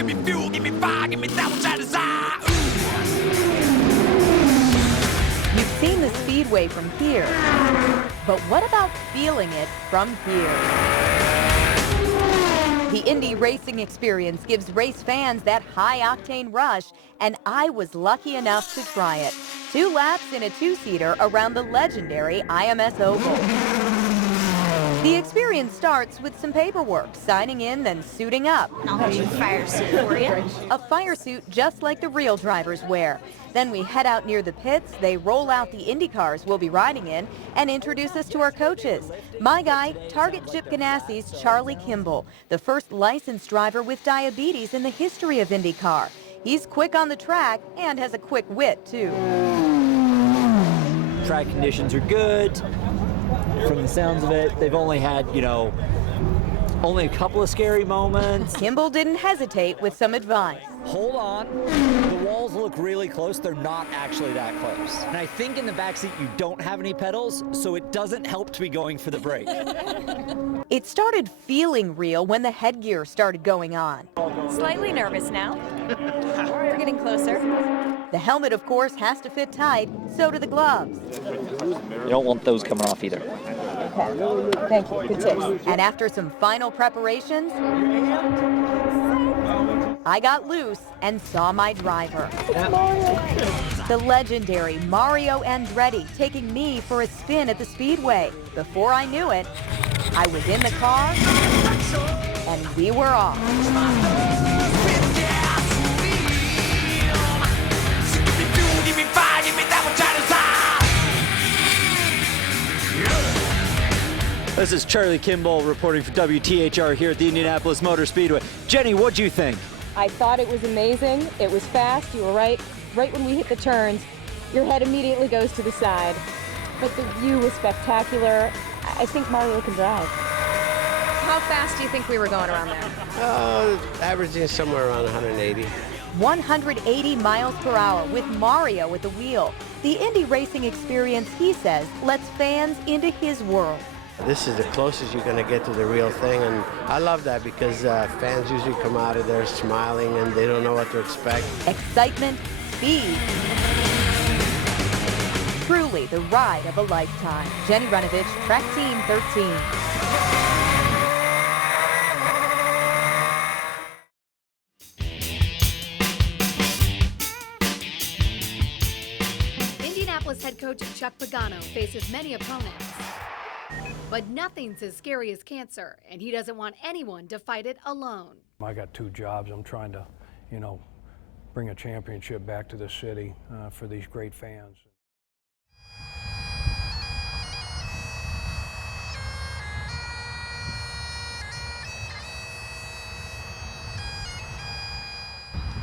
Give me fuel, give me fire, give me that which I desire. You've seen the Speedway from here, but what about feeling it from here? The Indy racing experience gives race fans that high-octane rush, and I was lucky enough to try it. 2 laps in a 2-seater around the legendary IMS Oval. The experience starts with some paperwork, signing in, then suiting up. I'll have you a fire suit for you. A fire suit just like the real drivers wear. Then we head out near the pits, they roll out the Indy cars we'll be riding in, and introduce us to our coaches. My guy, Target Chip Ganassi's Charlie Kimball, the first licensed driver with diabetes in the history of IndyCar. He's quick on the track and has a quick wit, too. Track conditions are good. From the sounds of it, they've only had, only a couple of scary moments. Kimball didn't hesitate with some advice. Hold on. The walls look really close. They're not actually that close. And I think in the backseat you don't have any pedals, so it doesn't help to be going for the brake. It started feeling real when the headgear started going on. Slightly nervous now. We're getting closer. The helmet, of course, has to fit tight, so do the gloves. You don't want those coming off either. Thank you. Good tips. And after some final preparations, I got loose and saw my driver. The legendary Mario Andretti taking me for a spin at the Speedway. Before I knew it, I was in the car and we were off. This is Charlie Kimball reporting for WTHR here at the Indianapolis Motor Speedway. Jenny, what'd you think? I thought it was amazing. It was fast. You were right. Right when we hit the turns, your head immediately goes to the side. But the view was spectacular. I think Mario can drive. How fast do you think we were going around there? Averaging somewhere around 180. 180 miles per hour with Mario at the wheel. The Indy racing experience, he says, lets fans into his world. This is the closest you're going to get to the real thing, and I love that because fans usually come out of there smiling and they don't know what to expect. Excitement, speed. Truly the ride of a lifetime. Jenny Runovich, Track Team 13. Indianapolis head coach Chuck Pagano faces many opponents. But nothing's as scary as cancer, and he doesn't want anyone to fight it alone. I got 2 jobs. I'm trying to, bring a championship back to the city for these great fans.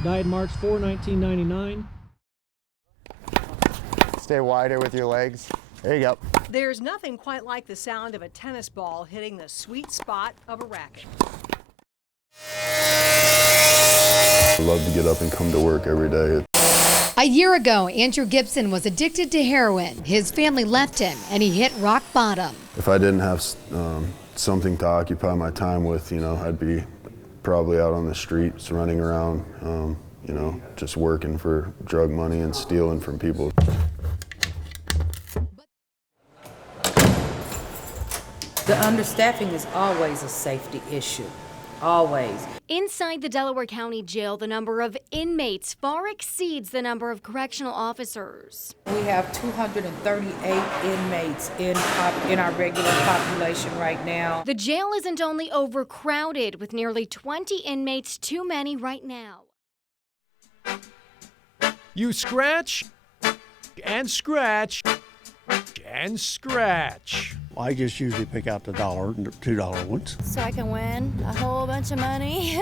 Died March 4, 1999. Stay wider with your legs. There you go. There's nothing quite like the sound of a tennis ball hitting the sweet spot of a racket. I love to get up and come to work every day. A year ago, Andrew Gibson was addicted to heroin. His family left him, and he hit rock bottom. If I didn't have something to occupy my time with, I'd be probably out on the streets running around, just working for drug money and stealing from people. The understaffing is always a safety issue, always. Inside the Delaware County Jail, the number of inmates far exceeds the number of correctional officers. We have 238 inmates in our regular population right now. The jail isn't only overcrowded, with nearly 20 inmates too many right now. You scratch and scratch and scratch. I just usually pick out the $1 and $2 ones. So I can win a whole bunch of money.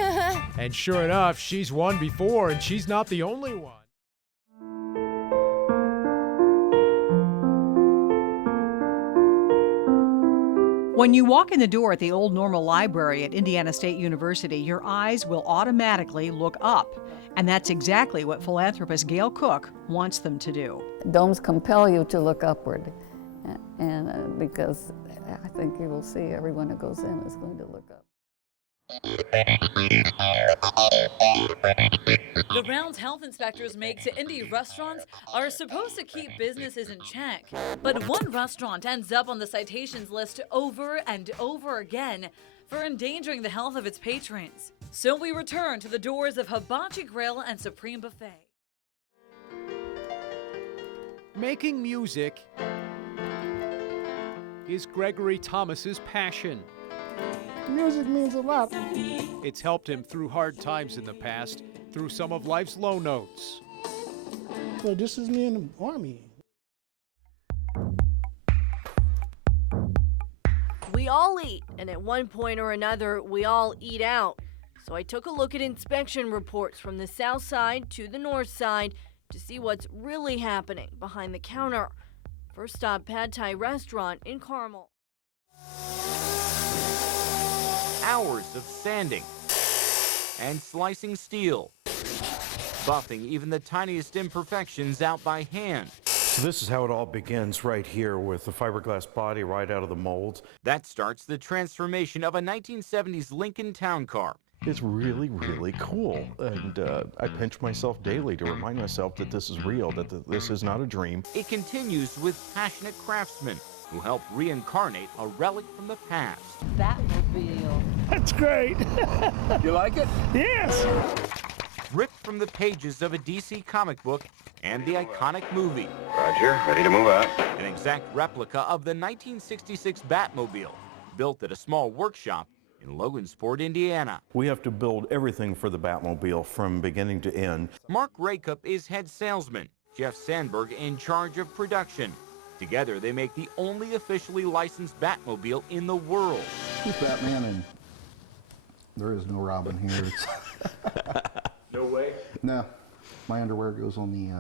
And sure enough, she's won before, and she's not the only one. When you walk in the door at the Old Normal Library at Indiana State University, your eyes will automatically look up. And that's exactly what philanthropist Gail Cook wants them to do. Domes compel you to look upward. And because I think you will see everyone who goes in is going to look up. The rounds health inspectors make to indie restaurants are supposed to keep businesses in check. But one restaurant ends up on the citations list over and over again for endangering the health of its patrons. So we return to the doors of Hibachi Grill and Supreme Buffet. Making music is Gregory Thomas's passion. Music means a lot. It's helped him through hard times in the past, through some of life's low notes. So this is me in the Army. We all eat, and at one point or another, we all eat out. So I took a look at inspection reports from the south side to the north side to see what's really happening behind the counter. First stop, Pad Thai restaurant in Carmel. Hours of sanding and slicing steel, buffing even the tiniest imperfections out by hand. So this is how it all begins right here with the fiberglass body right out of the molds. That starts the transformation of a 1970s Lincoln Town Car. It's really, really cool. And I pinch myself daily to remind myself that this is real, that this is not a dream. It continues with passionate craftsmen who help reincarnate a relic from the past. Batmobile. That's great. You like it? Yes. Ripped from the pages of a DC comic book and the iconic movie. Roger, ready to move out. An exact replica of the 1966 Batmobile, built at a small workshop in Logansport, Indiana. We have to build everything for the Batmobile from beginning to end. Mark Rakup is head salesman, Jeff Sandberg in charge of production. Together, they make the only officially licensed Batmobile in the world. He's Batman, and there is no Robin here. No way? No, my underwear goes on the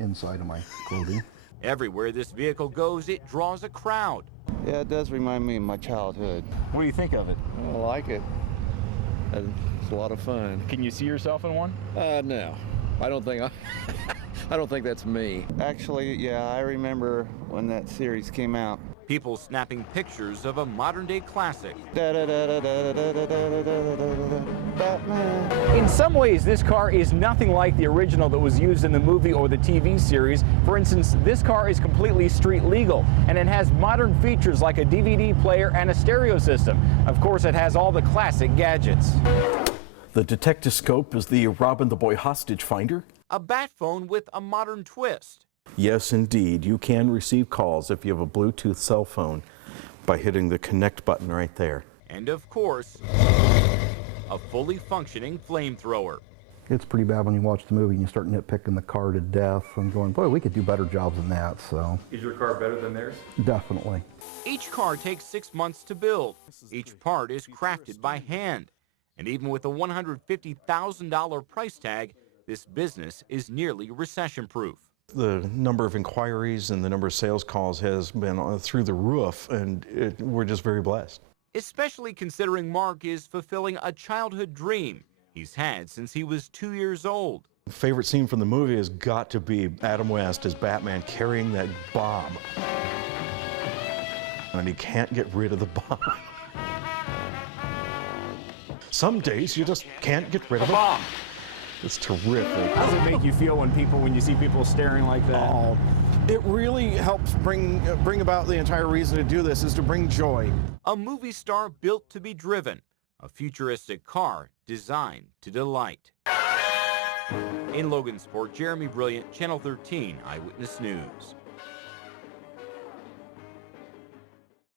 inside of my clothing. Everywhere this vehicle goes, it draws a crowd. Yeah, it does remind me of my childhood. What do you think of it? I like it. It's a lot of fun. Can you see yourself in one? No. I don't think I don't think that's me. Actually, yeah, I remember when that series came out. People snapping pictures of a modern-day classic. In some ways, this car is nothing like the original that was used in the movie or the TV series. For instance, this car is completely street legal, and it has modern features like a DVD player and a stereo system. Of course, it has all the classic gadgets. The detectascope is the Robin the Boy hostage finder. A bat phone with a modern twist. Yes, indeed. You can receive calls if you have a Bluetooth cell phone by hitting the connect button right there. And of course, a fully functioning flamethrower. It's pretty bad when you watch the movie and you start nitpicking the car to death and going, boy, we could do better jobs than that, so. Is your car better than theirs? Definitely. Each car takes 6 months to build. Each part is crafted by hand. And even with a $150,000 price tag, this business is nearly recession-proof. The number of inquiries and the number of sales calls has been through the roof, and we're just very blessed. Especially considering Mark is fulfilling a childhood dream he's had since he was 2 years old. Favorite scene from the movie has got to be Adam West as Batman carrying that bomb. And he can't get rid of the bomb. Some days you just can't get rid of a bomb. It's terrific. How does it make you feel when you see people staring like that? Oh, it really helps bring about the entire reason to do this is to bring joy. A movie star built to be driven. A futuristic car designed to delight. In Logansport, Jeremy Brilliant, Channel 13 Eyewitness News.